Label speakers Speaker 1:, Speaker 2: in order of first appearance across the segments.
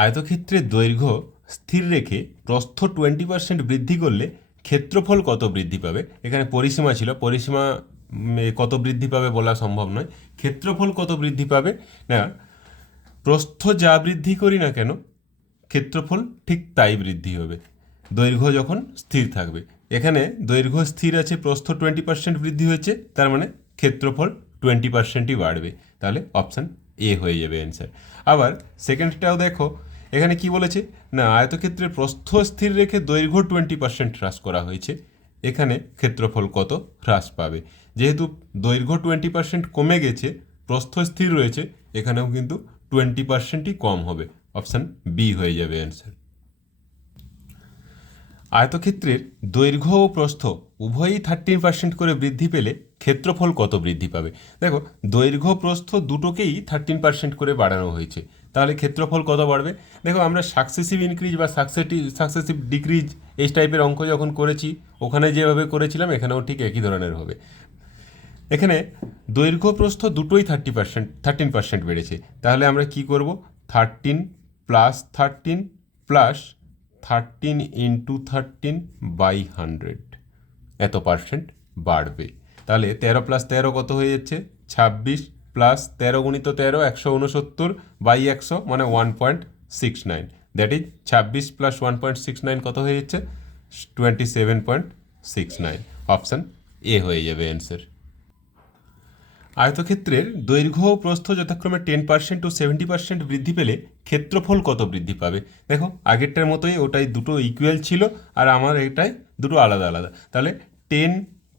Speaker 1: আয়তক্ষেত্রের দৈর্ঘ্য স্থির রেখে প্রস্থ টোয়েন্টি পার্সেন্ট বৃদ্ধি করলে ক্ষেত্রফল কত বৃদ্ধি পাবে? এখানে পরিসীমা ছিল। পরিসীমা কত বৃদ্ধি পাবে বলা সম্ভব নয়। ক্ষেত্রফল কত বৃদ্ধি পাবে? না, প্রস্থ যা বৃদ্ধি করি না কেন, ক্ষেত্রফল ঠিক তাই বৃদ্ধি হবে। দৈর্ঘ্য যখন স্থির থাকবে। এখানে দৈর্ঘ্য স্থির আছে, প্রস্থ টোয়েন্টি পার্সেন্ট বৃদ্ধি হয়েছে, তার মানে ক্ষেত্রফল টোয়েন্টি পার্সেন্টই বাড়বে। তাহলে অপশান এ হয়ে যাবে অ্যান্সার আবার সেকেন্ডটাও দেখো, এখানে কি বলেছে? না, আয়তক্ষেত্রের প্রস্থ স্থির রেখে দৈর্ঘ্য টোয়েন্টি পার্সেন্ট হ্রাস করা হয়েছে। এখানে ক্ষেত্রফল কত? হ্রাস পাবে। যেহেতু দৈর্ঘ্য টোয়েন্টি পার্সেন্ট কমে গেছে, প্রস্থ স্থির রয়েছে, এখানেও কিন্তু টোয়েন্টি পার্সেন্টই কম হবে। অপশান বি হয়ে যাবে অ্যান্সার আয়তক্ষেত্রের দৈর্ঘ্য ও প্রস্থ উভয়ই থার্টিন পার্সেন্ট করে বৃদ্ধি পেলে ক্ষেত্রফল কত বৃদ্ধি পাবে? দেখো, দৈর্ঘ্য প্রস্থ দুটোকেই থার্টিন পার্সেন্ট করে বাড়ানো হয়েছে। তাহলে ক্ষেত্রফল কত বাড়বে? দেখো, আমরা সাকসেসিভ ইনক্রিজ বা সাকসেসিভ সাকসেসিভ ডিক্রিজ এই টাইপের অঙ্ক যখন করেছি, ওখানে যেভাবে করেছিলাম, এখানেও ঠিক একই ধরনের হবে। এখানে দৈর্ঘ্য প্রস্থ দুটোই থার্টি পার্সেন্ট থার্টিন পার্সেন্ট বেড়েছে। তাহলে আমরা কি করব? Thirteen plus thirteen plus thirteen into thirteen by hundred এত পার্সেন্ট বাড়বে। তাহলে তেরো প্লাস তেরো কত হয়ে যাচ্ছে? ছাব্বিশ প্লাস তেরো গুণিত তেরো, একশো উনসত্তর বাই একশো মানে one point six nine that is ছাব্বিশ plus one point six nine কত হয়ে যাচ্ছে? Twenty seven point six nine option A হয়ে যাবে অ্যান্সার আয়তক্ষেত্রের দৈর্ঘ্য ও প্রস্থ যথাক্রমে টেন পার্সেন্ট ও সেভেন্টি পার্সেন্ট বৃদ্ধি পেলে ক্ষেত্রফল কত বৃদ্ধি পাবে? দেখো, আগেরটার মতোই ওটাই দুটো ইকুয়াল ছিল আর আমার এটাই দুটো আলাদা আলাদা। তাহলে ten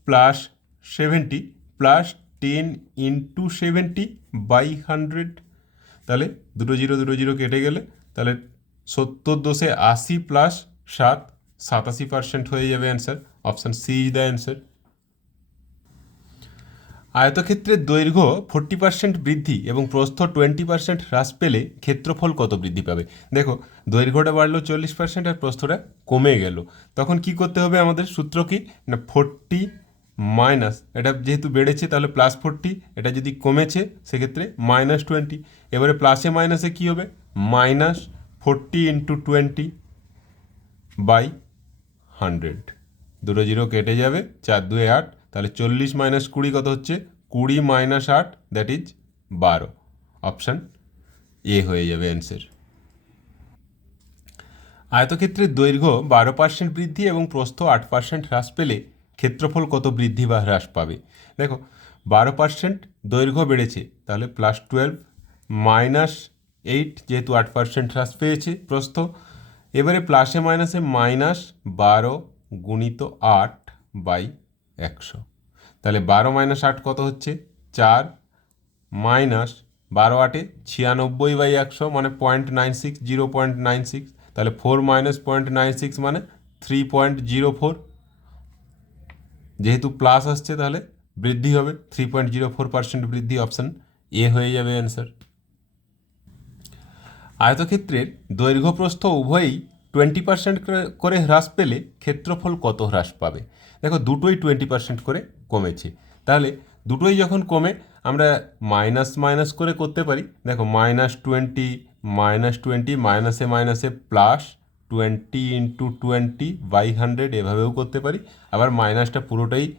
Speaker 1: plus seventy plus ten into seventy by hundred. তাহলে দুটো জিরো দুটো জিরো কেটে গেলে তাহলে সত্তর দোষে আশি প্লাস সাত, সাতাশি পার্সেন্ট হয়ে যাবে answer. Option C is the answer. আয়তক্ষেত্রের দৈর্ঘ্য ফোর্টি পার্সেন্ট বৃদ্ধি এবং প্রস্থ টোয়েন্টি পার্সেন্ট হ্রাস পেলে ক্ষেত্রফল কত বৃদ্ধি পাবে? দেখো, দৈর্ঘ্যটা বাড়লো চল্লিশ পার্সেন্ট আর প্রস্থটা কমে গেল। তখন কি করতে হবে আমাদের? সূত্র কি? না, ফোর্টি মাইনাস এটা যেহেতু বেড়েছে তাহলে প্লাস ফোর্টি এটা যদি কমেছে, সেক্ষেত্রে মাইনাস টোয়েন্টি এবারে প্লাসে মাইনাসে কী হবে? Minus forty into twenty by hundred দুটো জিরো কেটে যাবে, চার দুয়ে আট, তাহলে চল্লিশ মাইনাস কুড়ি কত হচ্ছে? কুড়ি মাইনাস আট দ্যাট ইজ বারো। অপশান এ হয়ে যাবে অ্যান্সার আয়তক্ষেত্রের দৈর্ঘ্য বারো পার্সেন্ট বৃদ্ধি এবং প্রস্থ আট পার্সেন্ট হ্রাস পেলে ক্ষেত্রফল কত বৃদ্ধি বা হ্রাস পাবে? দেখো, বারো পার্সেন্ট দৈর্ঘ্য বেড়েছে, তাহলে প্লাস টুয়েলভ মাইনাস এইট যেহেতু আট পার্সেন্ট হ্রাস পেয়েছে, প্রস্থ, এবারে প্লাসে মাইনাসে মাইনাস বারো গুণিত আট বাই একশো। তাহলে বারো মাইনাস আট কত হচ্ছে? চার মাইনাস বারো আটে ছিয়ানব্বই বাই একশো মানে point nine six zero point nine six তাহলে four minus point nine six মানে থ্রি পয়েন্ট জিরো ফোর যেহেতু প্লাস আসছে তাহলে বৃদ্ধি হবে three point zero four percent বৃদ্ধি অপশান এ হয়ে যাবে অ্যান্সার আয়তক্ষেত্রের দৈর্ঘ্য প্রস্থ উভয়ই টোয়েন্টি পার্সেন্ট করে হ্রাস পেলে ক্ষেত্রফল কত হ্রাস পাবে? দেখো, দুটোই টোয়েন্টি পার্সেন্ট করে কমেছে। তাহলে দুটোই যখন কমে, আমরা মাইনাস মাইনাস করে করতে পারি। দেখো মাইনাস টোয়েন্টি মাইনাস টোয়েন্টি মাইনাসে মাইনাসে plus twenty into twenty by hundred এভাবেও করতে পারি। আবার মাইনাসটা পুরোটাই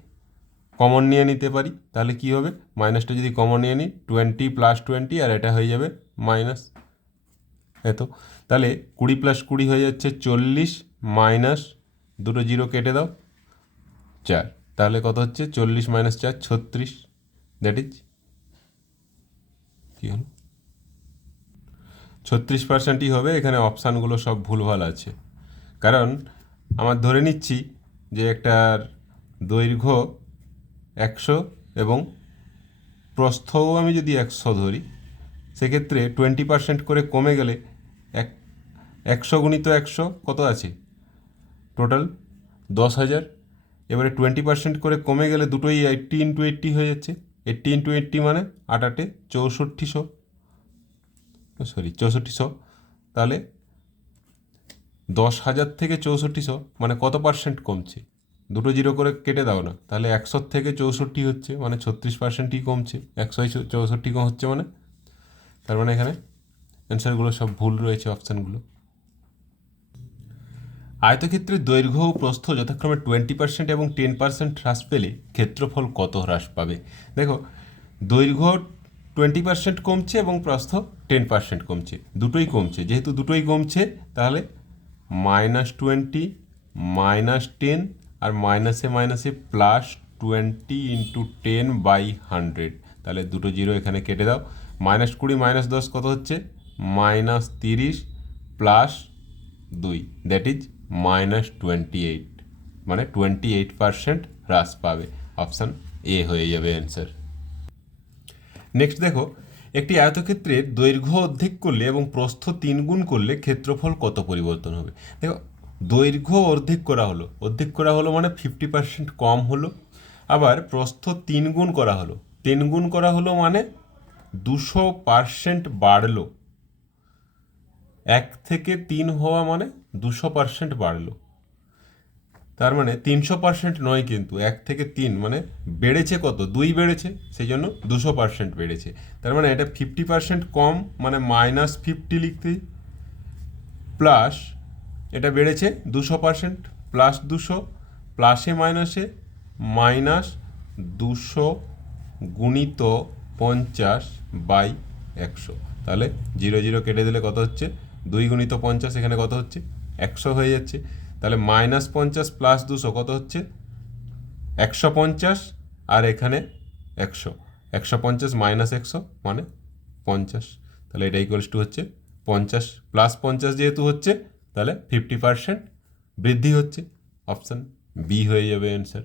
Speaker 1: কমন নিয়ে নিতে পারি। তাহলে কি হবে? মাইনাসটা যদি কমন নিয়ে নিই, টোয়েন্টি প্লাস টোয়েন্টি, আর এটা হয়ে যাবে মাইনাস। এত। তাহলে কুড়ি প্লাস কুড়ি হয়ে যাচ্ছে চল্লিশ, মাইনাস দুটো জিরো কেটে দাও, চার। তাহলে কত হচ্ছে? চল্লিশ মাইনাস চার, ছত্রিশ। দ্যাট ইজ কী হলো? ছত্রিশ পার্সেন্টই হবে, এখানে অপশানগুলো সব ভুলভাল আছে। কারণ আমার ধরে নিচ্ছি যে একটার দৈর্ঘ্য একশো এবং প্রস্থও আমি যদি একশো ধরি, সেক্ষেত্রে টোয়েন্টি পার্সেন্ট করে কমে গেলে এক, একশো গুণিত একশো কত আছে? টোটাল দশ হাজার। এবারে টোয়েন্টি পার্সেন্ট করে কমে গেলে দুটোই এইট্টি ইন্টু এইট্টি হয়ে যাচ্ছে। এইট্টি ইন্টু এইট্টি মানে আট আটে চৌষট্টিশো সরি, চৌষট্টিশো। তাহলে দশ হাজার থেকে চৌষট্টিশো মানে কত পার্সেন্ট কমছে? দুটো জিরো করে কেটে দাও না। তাহলে একশোর থেকে চৌষট্টি হচ্ছে মানে ছত্রিশ পার্সেন্টই কমছে। একশোয় চৌষট্টি কম হচ্ছে মানে? তার মানে এখানে অ্যান্সারগুলো সব ভুল রয়েছে অপশানগুলো আয়তক্ষেত্রের দৈর্ঘ্য ও প্রস্থ যথাক্রমে টোয়েন্টি পার্সেন্ট এবং টেন পার্সেন্ট হ্রাস পেলে ক্ষেত্রফল কত হ্রাস পাবে? দেখো, দৈর্ঘ্য টোয়েন্টি পার্সেন্ট কমছে এবং প্রস্থ টেন পার্সেন্ট কমছে। দুটোই কমছে। যেহেতু দুটোই কমছে, তাহলে মাইনাস টোয়েন্টি মাইনাস টেন আর মাইনাসে মাইনাসে plus twenty into ten by hundred তাহলে দুটো জিরো এখানে কেটে দাও। মাইনাস কুড়ি মাইনাস দশ কত হচ্ছে? মাইনাস তিরিশ প্লাস দুই। That is minus twenty eight মানে টোয়েন্টি এইট পারসেন্ট হ্রাস পাবে। অপশান এ হয়ে যাবে অ্যান্সার নেক্সট দেখো, একটি আয়তক্ষেত্রের দৈর্ঘ্য অর্ধেক করলে এবং প্রস্থ তিন গুণ করলে ক্ষেত্রফল কত পরিবর্তন হবে? দেখো, দৈর্ঘ্য অর্ধেক করা হলো। অর্ধেক করা হলো মানে ফিফটি পার্সেন্ট কম হলো। আবার প্রস্থ তিন গুণ করা হলো। তিন গুণ করা হলো মানে দুশো পার্সেন্ট বাড়লো। এক থেকে তিন হওয়া মানে দুশো পার্সেন্ট বাড়লো। তার মানে তিনশো পার্সেন্ট নয় কিন্তু, এক থেকে তিন মানে বেড়েছে কত? দুই বেড়েছে সেই জন্য দুশো পার্সেন্ট বেড়েছে। তার মানে এটা ফিফটি পার্সেন্ট কম মানে মাইনাস ফিফটি লিখতে। প্লাস এটা বেড়েছে দুশো পার্সেন্ট প্লাস দুশো প্লাসে মাইনাসে মাইনাস দুশো গুণিত পঞ্চাশ বাই একশো। তাহলে জিরো জিরো কেটে দিলে কত হচ্ছে? দুই গুণিত পঞ্চাশ, এখানে কত হচ্ছে? একশো হয়ে যাচ্ছে। তাহলে মাইনাস পঞ্চাশ প্লাস দুশো, কত হচ্ছে? একশো পঞ্চাশ, আর এখানে একশো। একশো পঞ্চাশ মাইনাস একশো মানে পঞ্চাশ। তাহলে এটা ইকুয়ালস টু হচ্ছে পঞ্চাশ প্লাস পঞ্চাশ যেহেতু হচ্ছে, তাহলে ফিফটি পার্সেন্ট বৃদ্ধি হচ্ছে। অপশান বি হয়ে যাবে অ্যান্সার